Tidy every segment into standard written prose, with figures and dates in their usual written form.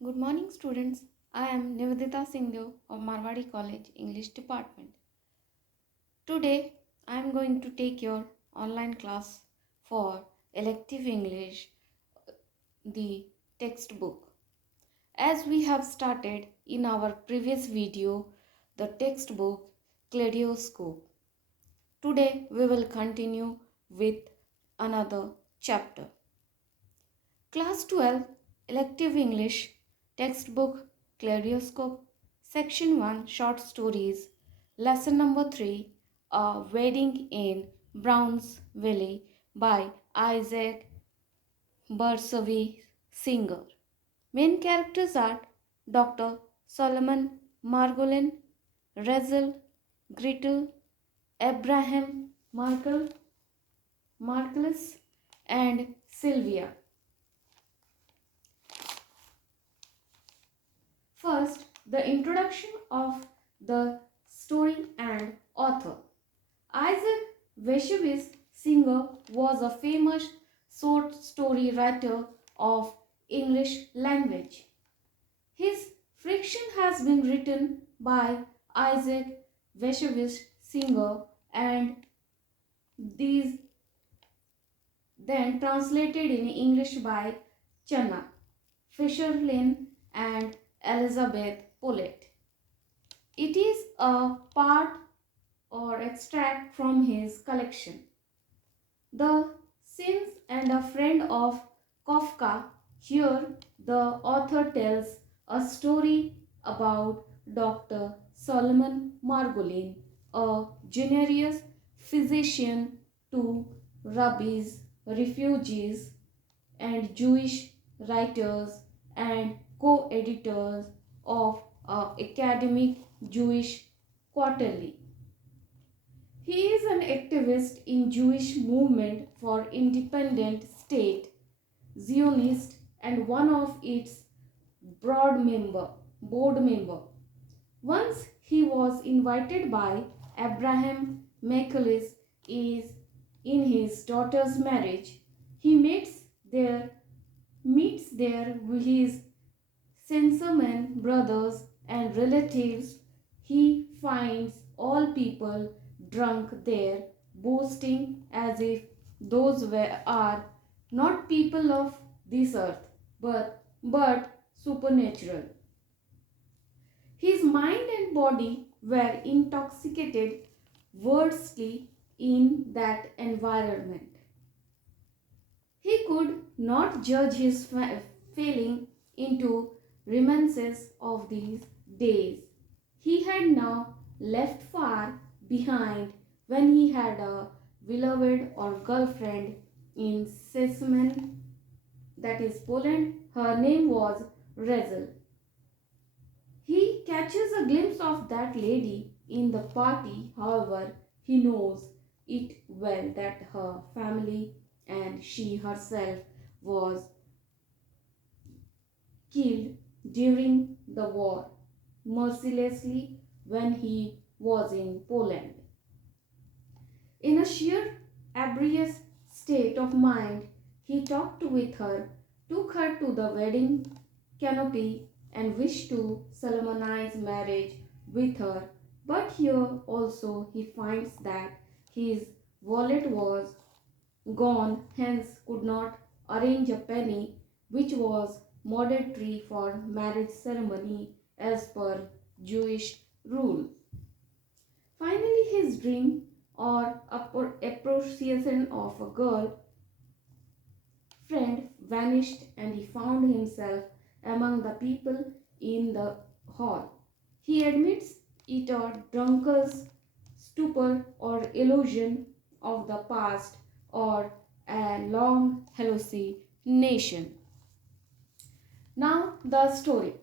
Good morning, students. I am NIVEDITA SINGH of Marwadi College English Department. Today, I am going to take your online class for elective English, the textbook. As we have started in our previous video, the textbook Kaleidoscope. Today, we will continue with another chapter. Class 12 Elective English Textbook Kaleidoscope Section 1 Short Stories Lesson number 3 A Wedding in Brownsville by Isaac Barsavi Singer. Main characters are Dr. Solomon Margolin, Razel, Gretel, Abraham Marcellus, and Sylvia. First, the introduction of the story and author. Isaac Bashevis Singer was a famous short story writer of English language. His fiction has been written by Isaac Bashevis Singer and these then translated in English by Channa Fisher-Lynn and Elizabeth Pollett. It is a part or extract from his collection. The Sins and a Friend of Kafka. Here, the author tells a story about Dr. Solomon Margolin, a generous physician to rabbis, refugees, and Jewish writers and co-editors of academic Jewish quarterly. He is an activist in Jewish movement for independent state, Zionist, and one of its board member. Once he was invited by Abraham Michaelis is in his daughter's marriage. He meets there with his Sensorman brothers and relatives. He finds all people drunk there, boasting as if those are not people of this earth, but supernatural. His mind and body were intoxicated worstly in that environment. He could not judge his failing into reminiscences of these days. He had now left far behind when he had a beloved or girlfriend in Sesmen, that is Poland. Her name was Razel. He catches a glimpse of that lady in the party, however, he knows it well that her family and she herself was killed during the war mercilessly when he was in Poland. In a sheer abrasive state of mind, he talked with her, took her to the wedding canopy, and wished to solemnize marriage with her. But here also he finds that his wallet was gone, hence could not arrange a penny, which was mandatory for marriage ceremony as per Jewish rule. Finally, his dream or appreciation of a girl friend vanished and he found himself among the people in the hall. He admits it a drunkard's stupor or illusion of the past or a long hallucination. Now the story.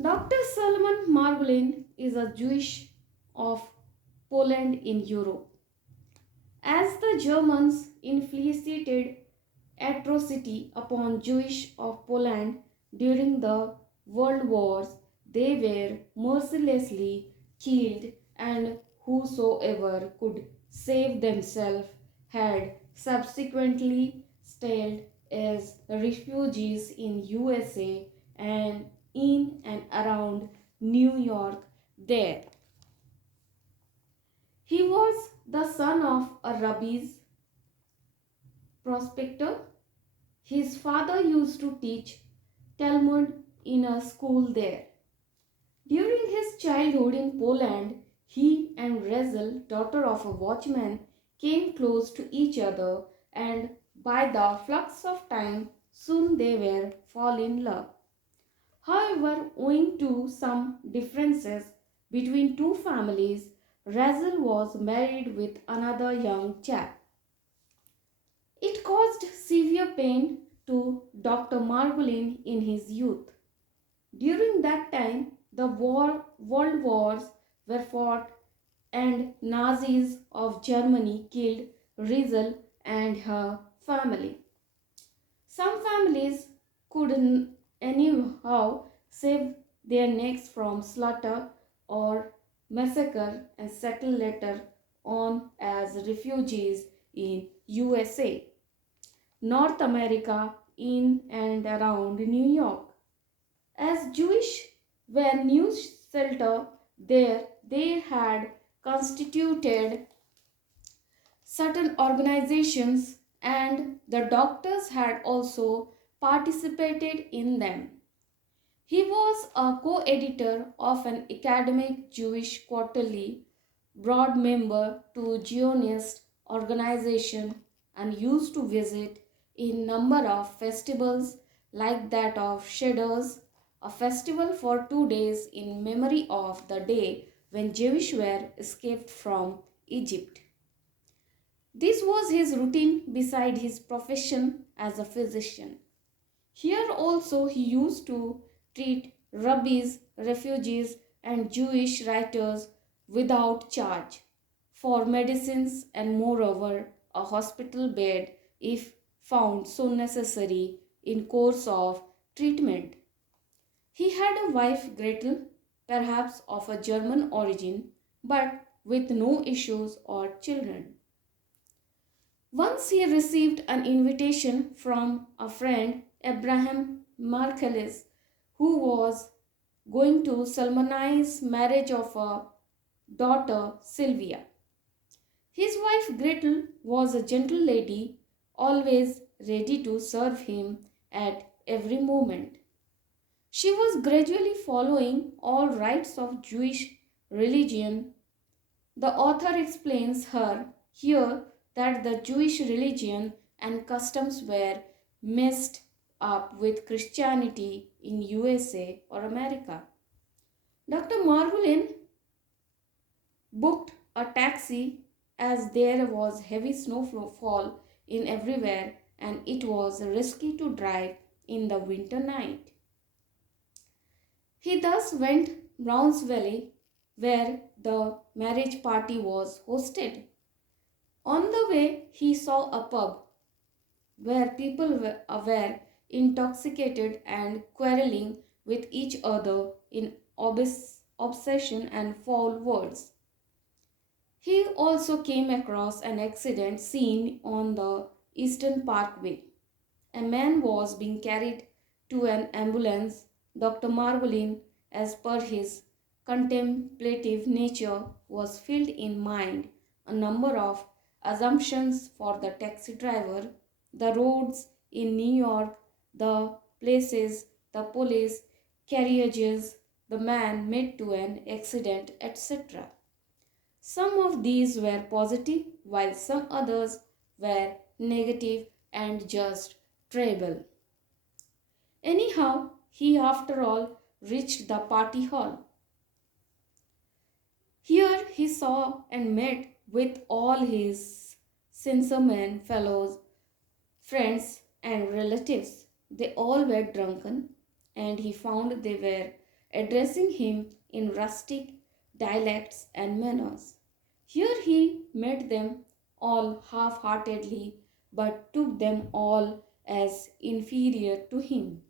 Dr. Solomon Margolin is a Jewish of Poland in Europe. As the Germans inflicted atrocity upon Jewish of Poland during the World Wars, they were mercilessly killed, and whosoever could save themselves had subsequently stayed as refugees in USA and in and around New York there. He was the son of a rabbis prospector. His father used to teach Talmud in a school there. During his childhood in Poland, he and Rezel, daughter of a watchman, came close to each other, and by the flux of time, soon they were fall in love. However, owing to some differences between two families, Rezel was married with another young chap. It caused severe pain to Dr. Margolin in his youth. During that time, the world wars were fought and Nazis of Germany killed Riesel and her family. Some families could anyhow save their necks from slaughter or massacre and settle later on as refugees in USA, North America, in and around New York. As Jewish were new shelter there, they had constituted certain organizations and the doctors had also participated in them. He was a co-editor of an academic Jewish quarterly, broad member to Zionist organization, and used to visit in number of festivals like that of Shadows, a festival for 2 days in memory of the day when Jewish were escaped from Egypt. This was his routine beside his profession as a physician. Here also he used to treat rabbis, refugees, and Jewish writers without charge for medicines and moreover a hospital bed if found so necessary in course of treatment. He had a wife Gretel, perhaps of a German origin, but with no issues or children. Once he received an invitation from a friend, Abraham Markelis, who was going to solemnize marriage of a daughter, Sylvia. His wife Gretel was a gentle lady, always ready to serve him at every moment. She was gradually following all rites of Jewish religion. The author explains her here that the Jewish religion and customs were mixed up with Christianity in USA or America. Dr. Margolin booked a taxi as there was heavy snowfall in everywhere and it was risky to drive in the winter night. He thus went Brownsville where the marriage party was hosted. On the way, he saw a pub where people were intoxicated and quarreling with each other in obsession and foul words. He also came across an accident scene on the Eastern Parkway. A man was being carried to an ambulance. Dr. Margolin, as per his contemplative nature, was filled in mind a number of assumptions for the taxi driver, the roads in New York, the places, the police, carriages, the man met to an accident, etc. Some of these were positive, while some others were negative and just treble. Anyhow, he after all reached the party hall. Here he saw and met with all his Sinserman fellows, friends, and relatives. They all were drunken, and he found they were addressing him in rustic dialects and manners. Here he met them all half heartedly, but took them all as inferior to him.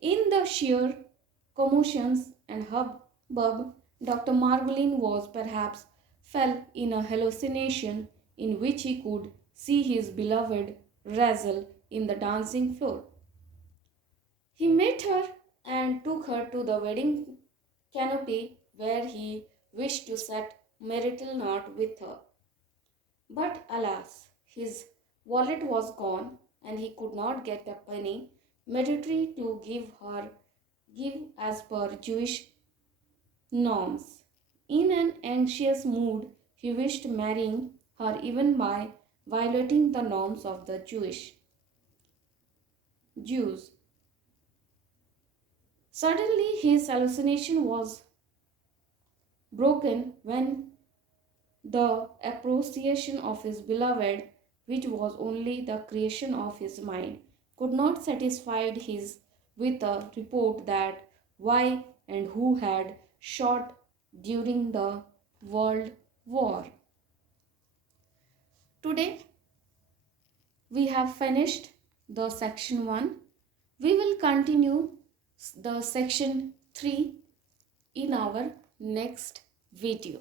In the sheer commotions and hubbub, Dr. Margolin was perhaps fell in a hallucination in which he could see his beloved Razel in the dancing floor. He met her and took her to the wedding canopy where he wished to set marital knot with her. But alas, his wallet was gone and he could not get a penny mandatory to give as per Jewish norms. In an anxious mood, he wished marrying her even by violating the norms of the Jews. Suddenly his hallucination was broken when the appreciation of his beloved, which was only the creation of his mind, could not satisfy his with a report that why and who had shot during the World War. Today we have finished the section 1. We will continue the section 3 in our next video.